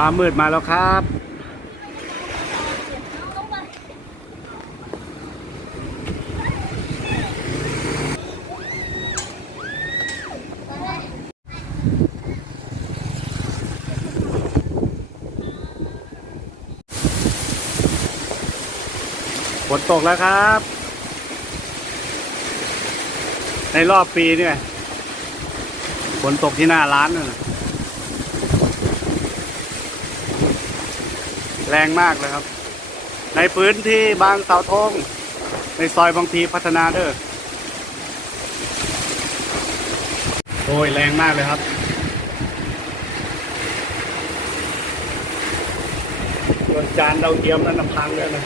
ฟ้ามืดมาแล้วครับ ฝนตกแล้วครับ ในรอบปีเนี่ย ฝนตกที่หน้าร้านนั่นน่ะ แรงมากเลยครับ ในพื้นที่บางเสาธงในซอยบางทีพัฒนาเด้อโอ้ยแรงมากเลยครับจนจานเราวเทียมนั้นนะพังเลยนะ